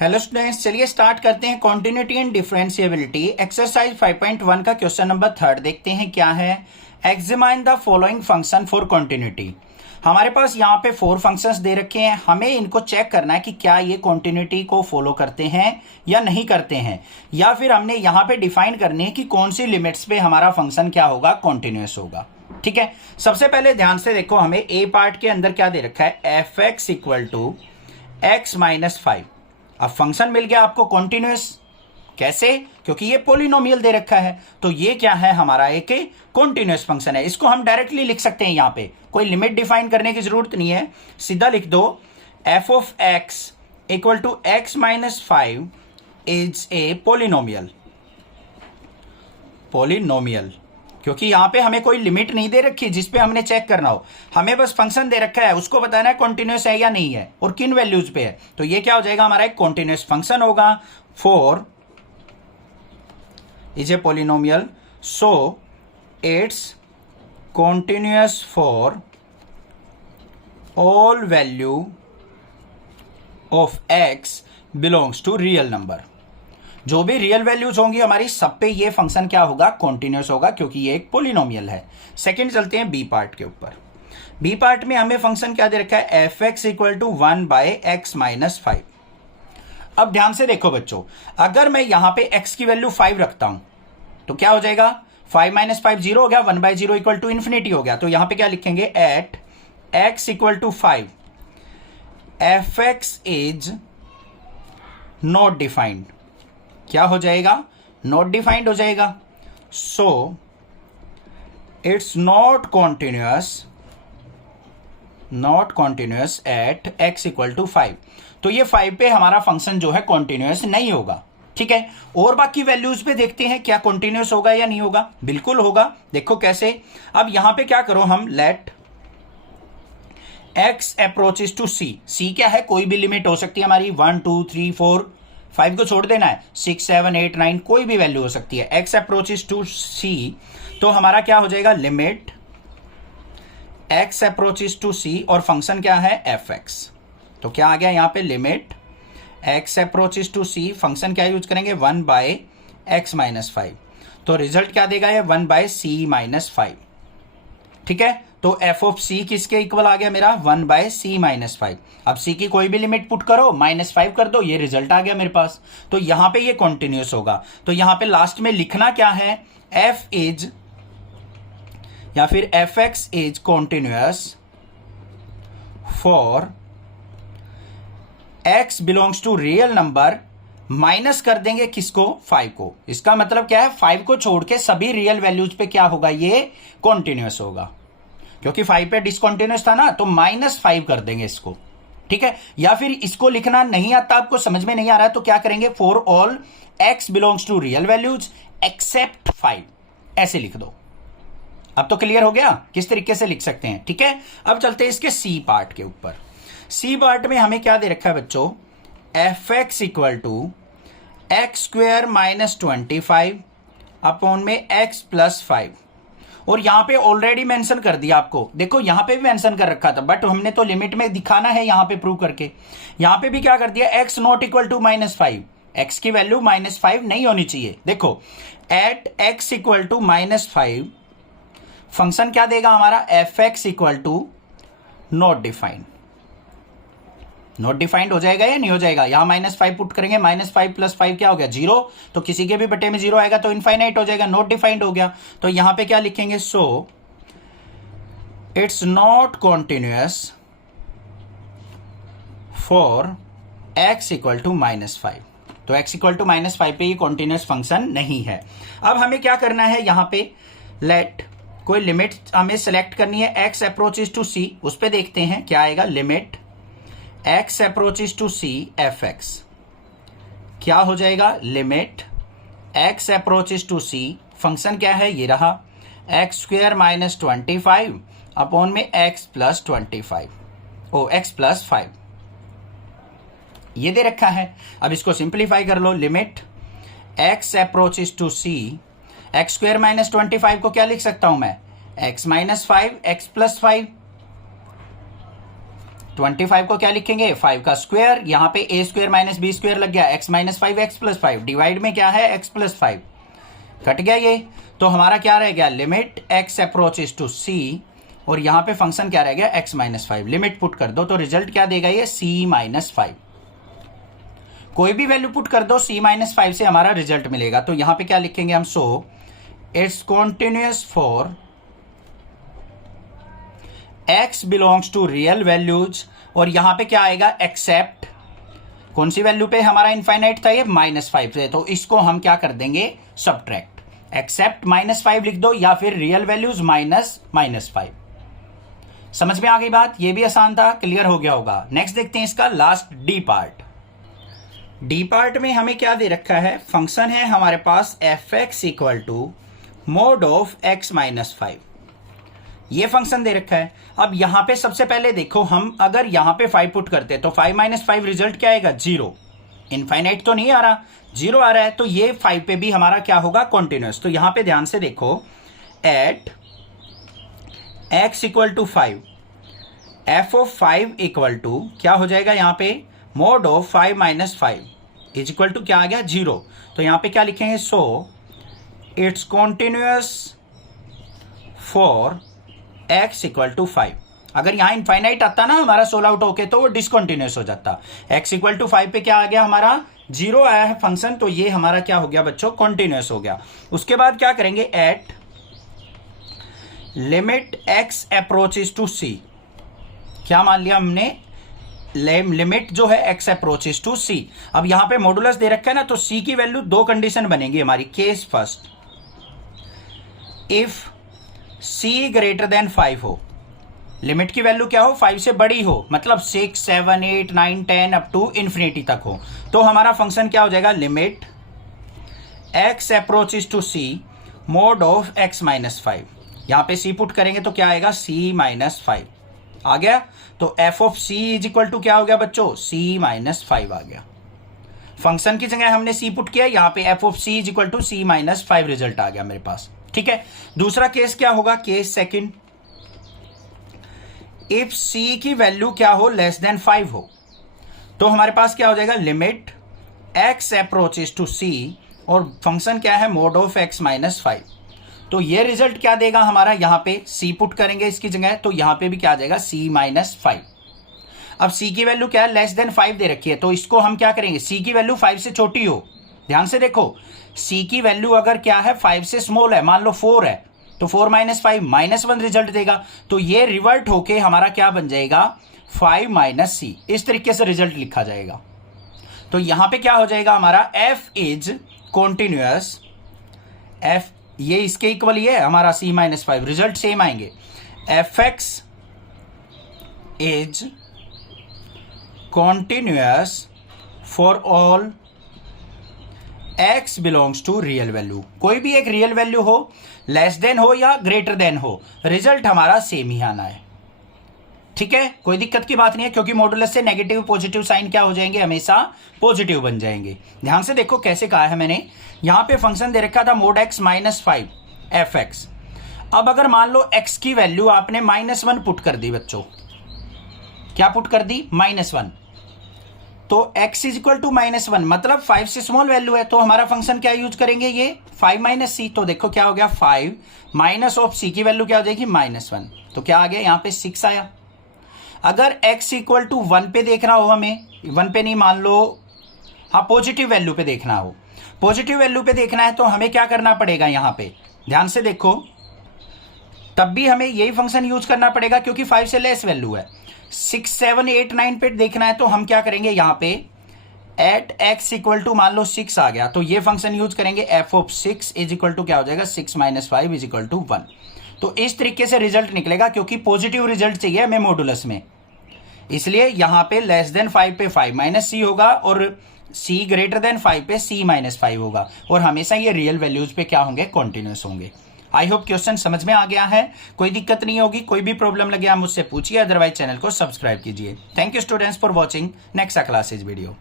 Hello students, चलिए start करते हैं। कॉन्टिन्यूटी एंड डिफरेंशिएबिलिटी एक्सरसाइज 5.1 का क्वेश्चन नंबर 3 देखते हैं क्या है। Examine the following function for continuity. हमारे पास यहाँ पे 4 फंक्शंस दे रखे हैं, हमें इनको चेक करना है कि क्या ये कॉन्टिन्यूटी को फॉलो करते हैं या नहीं करते हैं, या फिर हमने यहाँ पे डिफाइन करनी है कि कौन सी लिमिट्स पे हमारा फंक्शन क्या होगा, कॉन्टिन्यूअस होगा। ठीक है, सबसे पहले ध्यान से देखो, हमें ए पार्ट के अंदर क्या दे रखा है, f x equal to x minus 5। अब फंक्शन मिल गया आपको कॉन्टिन्यूअस। कैसे? क्योंकि ये पोलिनोमियल दे रखा है, तो ये क्या है, हमारा एक कॉन्टिन्यूअस फंक्शन है। इसको हम डायरेक्टली लिख सकते हैं, यहां पे कोई लिमिट डिफाइन करने की जरूरत नहीं है, सीधा लिख दो f of x equal to x minus 5 is a polynomial. Polynomial क्योंकि यहां पे हमें कोई लिमिट नहीं दे रखी जिसपे हमने चेक करना हो, हमें बस फंक्शन दे रखा है, उसको बताना है कॉन्टिन्यूअस है या नहीं है और किन वैल्यूज पे है। तो ये क्या हो जाएगा, हमारा एक कॉन्टिन्यूअस फंक्शन होगा। 4 is a polynomial, so it's continuous for all value of x belongs to real number. जो भी रियल वैल्यूज होंगी हमारी, सब पे ये फंक्शन क्या होगा, कॉन्टिन्यूअस होगा, क्योंकि ये एक पोलिनोमियल है। सेकंड चलते हैं बी पार्ट के ऊपर। बी पार्ट में हमें फंक्शन क्या दे रखा है, f x equal to 1 by x minus 5। अब ध्यान से देखो बच्चों, अगर मैं यहां पे x की वैल्यू 5 रखता हूं तो क्या हो जाएगा, 5 माइनस 5 0 हो गया, 1 बाय 0 इक्वल टू इन्फिनिटी हो गया। तो यहां पे क्या लिखेंगे, at x equal to 5 f x is not defined. क्या हो जाएगा, नॉट डिफाइंड हो जाएगा। So it's not continuous at x equal to 5। तो ये 5 पे हमारा फंक्शन जो है कॉन्टिन्यूअस नहीं होगा। ठीक है, और बाकी वैल्यूज पे देखते हैं क्या कॉन्टिन्यूअस होगा या नहीं होगा। बिल्कुल होगा, देखो कैसे। अब यहां पे क्या करो हम, लेट एक्स अप्रोचेस टू सी। सी क्या है, कोई भी लिमिट हो सकती है हमारी, 1 2 3 4 5 को छोड़ देना है, 6 7 8 9 कोई भी वैल्यू हो सकती है। एक्स अप्रोचेस टू सी, तो हमारा क्या हो जाएगा, लिमिट एक्स अप्रोचेस टू सी और फंक्शन क्या है, एफ एक्स। तो क्या आ गया यहां पे, limit x approaches to c, function क्या यूज करेंगे, 1 बाय एक्स माइनस 5। तो रिजल्ट क्या देगा ये, 1 बाय सी माइनस 5। ठीक है, तो एफ ऑफ सी किसके इक्वल आ गया मेरा, 1 बाय सी माइनस 5। अब सी की कोई भी लिमिट पुट करो, -5 कर दो, ये रिजल्ट आ गया मेरे पास। तो यहां पे ये कॉन्टिन्यूअस होगा। तो यहां पे लास्ट में लिखना क्या है, एफ इज या फिर f x is continuous for x belongs to real number, minus कर देंगे किसको, 5 को। इसका मतलब क्या है, 5 को छोड़ के सभी रियल वैल्यूज पे क्या होगा, ये कॉन्टिन्यूअस होगा। क्योंकि 5 पे डिसकंटिन्यूअस था ना, तो -5 कर देंगे इसको। ठीक है, या फिर इसको लिखना नहीं आता, आपको समझ में नहीं आ रहा है, तो क्या करेंगे, for all x belongs to real values except 5, ऐसे लिख दो। अब तो क्लियर हो गया किस तरीके से लिख सकते हैं। ठीक है, अब चलते हैं इसके सी पार्ट के ऊपर। सी पार्ट में हमें क्या दे रखा है बच्चों, f x equal to x square minus 25 upon में x प्लस 5। और यहां पे ऑलरेडी मेंशन कर दिया आपको, देखो यहां पे भी मेंशन कर रखा था, बट हमने तो लिमिट में दिखाना है यहां पे प्रूव करके। यहां पे भी क्या कर दिया, x not equal to -5, x की वैल्यू -5 नहीं होनी चाहिए। देखो at x equal to -5 function क्या देगा हमारा, f x equal to not defined. Not defined हो जाएगा या नहीं हो जाएगा, यहां -5 पुट करेंगे, -5 प्लस 5 क्या हो गया, 0। तो किसी के भी बटे में 0 आएगा तो इनफाइनाइट हो जाएगा, नॉट डिफाइंड हो गया। तो यहां पे क्या लिखेंगे, so it's not continuous for x equal to -5। तो x इक्वल टू -5 पे ये कॉन्टिन्यूअस फंक्शन नहीं है। अब हमें क्या करना है, यहां पे लेट कोई लिमिट हमें सेलेक्ट करनी है, x अप्रोचेस टू सी, उस पे देखते हैं क्या आएगा, limit x approaches to c f x. क्या हो जाएगा, limit x approaches to c, function क्या है, ये रहा एक्स स्क्वायर माइनस 25 अपॉन में x प्लस 25 ओ x प्लस 5 ये दे रखा है। अब इसको सिंप्लीफाई कर लो, limit x approaches to c, x square minus 25 को क्या लिख सकता हूं मैं, x माइनस 5 x प्लस 5। 25 को क्या लिखेंगे 5 का स्क्वायर, यहां पे a square minus b square लग गया, x minus 5 x plus 5 divide में क्या है x प्लस 5 कट गया ये। तो हमारा क्या रह गया limit x approaches to c और यहां पे फंक्शन क्या रह गया x माइनस 5। लिमिट पुट कर दो तो रिजल्ट क्या देगा ये c माइनस 5। कोई भी वैल्यू पुट कर दो c माइनस 5 से हमारा रिजल्ट मिलेगा। तो यहां पे क्या लिखेंगे हम so it's continuous for x belongs to real values और यहां पे क्या आएगा एक्सेप्ट कौन सी वैल्यू पे हमारा इनफाइनाइट था ये -5 से, तो इसको हम क्या कर देंगे सब्ट्रैक्ट। एक्सेप्ट -5 लिख दो या फिर रियल वैल्यूज -5। समझ में आ गई बात, ये भी आसान था, क्लियर हो गया होगा। नेक्स्ट देखते हैं इसका last d part. D part में हमें क्या दे रखा है, फंक्शन है हमारे पास f(x) equal to mod of x minus 5। ये फंक्शन दे रखा है। अब यहां पे सबसे पहले देखो, हम अगर यहां पे 5 पुट करते तो 5 माइनस 5 रिजल्ट क्या आएगा 0। इनफाइनाइट तो नहीं आ रहा, 0 आ रहा है, तो ये 5 पे भी हमारा क्या होगा कॉन्टिन्यूअस। तो यहां पे ध्यान से देखो at x equal to 5 f of 5 equal to क्या हो जाएगा यहां पे mod of 5 minus 5 is equal to क्या आ गया 0। तो यहां पे क्या लिखेंगे so it's continuous for x equal to 5। अगर यहां इनफाइनाइट आता ना हमारा सोल आउट होके तो वो डिसकंटिन्यूअस हो जाता। x इक्वल टू 5 पे क्या आ गया हमारा 0 आया है फंक्शन, तो ये हमारा क्या हो गया बच्चों कॉन्टिन्यूअस हो गया। उसके बाद क्या करेंगे at limit x approaches to c। क्या मान लिया हमने लिमिट जो है x अप्रोचेस टू c। अब यहां पे मॉडुलस दे रखा है ना, तो c की वैल्यू दो कंडीशन बनेगी हमारी। Case first if c greater than 5 हो, लिमिट की वैल्यू क्या हो 5 से बड़ी हो, मतलब 6 7 8 9 10 अप टू इंफिनिटी तक हो, तो हमारा फंक्शन क्या हो जाएगा limit x approaches to c mod of x minus 5। यहां पे c पुट करेंगे तो क्या आएगा c माइनस 5 आ गया। तो f of c is equal to क्या हो गया बच्चों c माइनस 5 आ गया। फंक्शन की जगह हमने c पुट किया, यहां पे f of c is equal to c minus 5 result आ गया मेरे पास। ठीक है, दूसरा केस क्या होगा, केस सेकंड इफ c की वैल्यू क्या हो लेस देन 5 हो, तो हमारे पास क्या हो जाएगा limit x approaches to c और फंक्शन क्या है मोड ऑफ x माइनस 5। तो ये रिजल्ट क्या देगा हमारा, यहां पे c पुट करेंगे इसकी जगह, तो यहां पे भी क्या आ जाएगा c माइनस 5। अब c की वैल्यू क्या है लेस देन 5 दे रखी है, तो इसको हम क्या करेंगे c की वैल्यू 5 से छोटी हो। ध्यान से देखो c की वैल्यू अगर क्या है 5 से स्मॉल है, मान लो 4 है, तो 4 माइनस 5 -1 रिजल्ट देगा। तो ये रिवर्ट होके हमारा क्या बन जाएगा 5 माइनस c। इस तरीके से रिजल्ट लिखा जाएगा। तो यहां पे क्या हो जाएगा हमारा f इज कॉन्टिन्यूअस, f ये इसके इक्वल ही है हमारा c माइनस 5, रिजल्ट सेम आएंगे। f(x) is continuous for all x belongs to real value. कोई भी एक रियल वैल्यू हो, लेस देन हो या ग्रेटर देन हो, रिजल्ट हमारा सेम ही आना है। ठीक है, कोई दिक्कत की बात नहीं है, क्योंकि मॉडुलस से नेगेटिव पॉजिटिव साइन क्या हो जाएंगे हमेशा पॉजिटिव बन जाएंगे। ध्यान से देखो कैसे कहा है मैंने, यहां पे फंक्शन दे रखा था मोड x माइनस 5 f(x). अब अगर मान लो x की वैल्यू आपने -1 पुट कर दी बच्चों, क्या पुट कर दी -1, तो x इज इक्वल टू -1 मतलब 5 से स्मॉल वैल्यू है, तो हमारा फंक्शन क्या यूज करेंगे ये 5 माइनस c। तो देखो क्या हो गया 5 माइनस ऑफ c की वैल्यू क्या हो जाएगी -1, तो क्या आ गया यहां पे 6 आया। अगर x इक्वल टू 1 पे देखना हो, हमें 1 पे नहीं, मान लो हाँ पॉजिटिव वैल्यू पे देखना हो, पॉजिटिव वैल्यू पे देखना है, तो हमें क्या करना पड़ेगा यहां पे ध्यान से देखो, तब भी हमें यही फंक्शन यूज करना पड़ेगा क्योंकि 5 से लेस वैल्यू है। 6 7 8 9 पे देखना है, तो हम क्या करेंगे यहां पे एट x इक्वल टू मान लो 6 आ गया, तो ये फंक्शन यूज करेंगे f of 6 is equal to क्या हो जाएगा 6 माइनस 5 इज इक्वल टू 1। तो इस तरीके से रिजल्ट निकलेगा, क्योंकि पॉजिटिव रिजल्ट चाहिए हमें मॉडुलस में, इसलिए यहां पे लेस देन 5 पे 5 माइनस c होगा और c ग्रेटर देन 5 पे c माइनस 5 होगा, और हमेशा ये रियल वैल्यूज पे क्या होंगे कॉन्टिन्यूअस होंगे। आई होप क्वेश्चन समझ में आ गया है, कोई दिक्कत नहीं होगी। कोई भी प्रॉब्लम लगे आप मुझसे पूछिए, अदरवाइज चैनल को सब्सक्राइब कीजिए। Thank you students for watching next classes video.